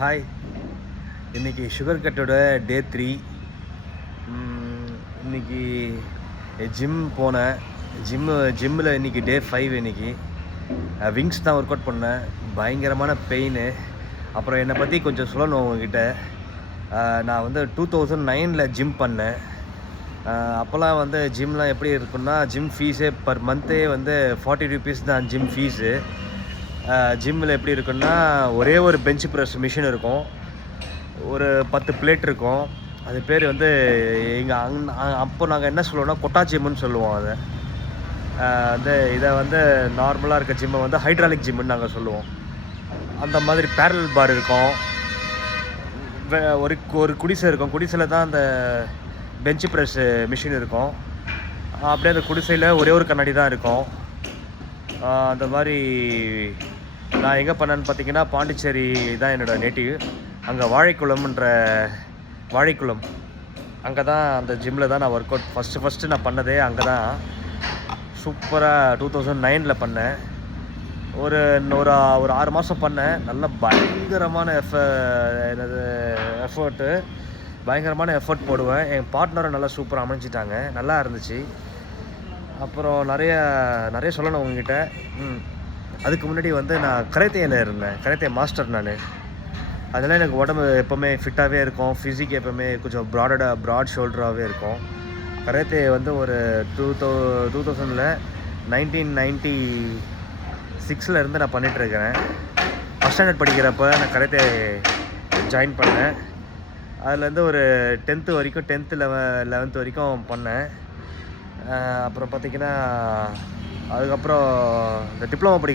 Hi. இன்றைக்கி sugar கட்டோட டே 3. இன்றைக்கி gym போனேன். ஜிம்மில் இன்றைக்கி டே 5. இன்றைக்கி விங்ஸ் தான் ஒர்க் அவுட் பண்ணேன். பயங்கரமான பெயின். அப்புறம் என்னை பற்றி கொஞ்சம் சொல்லணும் உங்ககிட்ட. நான் வந்து 2009 ஜிம் பண்ணேன். அப்போல்லாம் வந்து ஜிம்லாம் எப்படி இருக்குன்னா, ஜிம் ஃபீஸே பர் மந்த்தே வந்து 40 rupees தான் ஜிம் ஃபீஸு. ஜிம்மில் எப்படி இருக்குன்னா, ஒரே ஒரு பெஞ்ச் ப்ரெஸ் மிஷின் இருக்கும், ஒரு 10 பிளேட் இருக்கும். அது பேர் வந்து அப்போ நாங்கள் என்ன சொல்லுவோம்னா கொட்டா ஜிம்முன்னு சொல்லுவோம். அதை வந்து இதை வந்து நார்மலாக இருக்க ஜிம்மை வந்து ஹைட்ராலிக் ஜிம்முன்னு நாங்கள் சொல்லுவோம். அந்த மாதிரி பேரல் பார் இருக்கும். ஒரு குடிசை இருக்கும். குடிசையில் தான் அந்த பெஞ்சு ப்ரெஸ் மிஷின் இருக்கும். அப்படியே அந்த குடிசையில் ஒரே ஒரு கண்ணாடி தான் இருக்கும். அந்த மாதிரி நான் எங்கே பண்ணேன்னு பார்த்தீங்கன்னா, பாண்டிச்சேரி தான் என்னோடய நேட்டிவ். அங்கே வாழைக்குளம் அங்கே தான், அந்த ஜிம்மில் தான் நான் ஒர்க் அவுட் ஃபஸ்ட்டு நான் பண்ணதே அங்கே தான். சூப்பராக 2009 பண்ணேன். ஒரு 6 மாதம் பண்ணேன். நல்ல பயங்கரமான எஃபர்ட் போடுவேன். என் பார்ட்னரும் நல்லா சூப்பராக அமைஞ்சிட்டாங்க. நல்லா இருந்துச்சு. அப்புறம் நிறைய சொல்லணும் உங்ககிட்ட. அதுக்கு முன்னாடி வந்து நான் கராத்தேயில் இருந்தேன். கராத்தே மாஸ்டர் நான். அதெல்லாம் எனக்கு உடம்பு எப்போவுமே ஃபிட்டாகவே இருக்கும். ஃபிசிக் எப்போவுமே கொஞ்சம் ப்ராட் ஷோல்டராகவே இருக்கும். கராத்தே வந்து ஒரு 2000 1996 இருந்து நான் பண்ணிகிட்ருக்கிறேன். ஃபஸ்ட் ஸ்டாண்டர்ட் படிக்கிறப்ப நான் கராத்தே ஜாயின் பண்ணேன். அதுலேருந்து ஒரு 10th வரைக்கும் 10th 11th வரைக்கும் பண்ணேன். அப்புறம் பார்த்திங்கன்னா, அதுக்கப்புறம் இந்த டிப்ளமோ படிக்க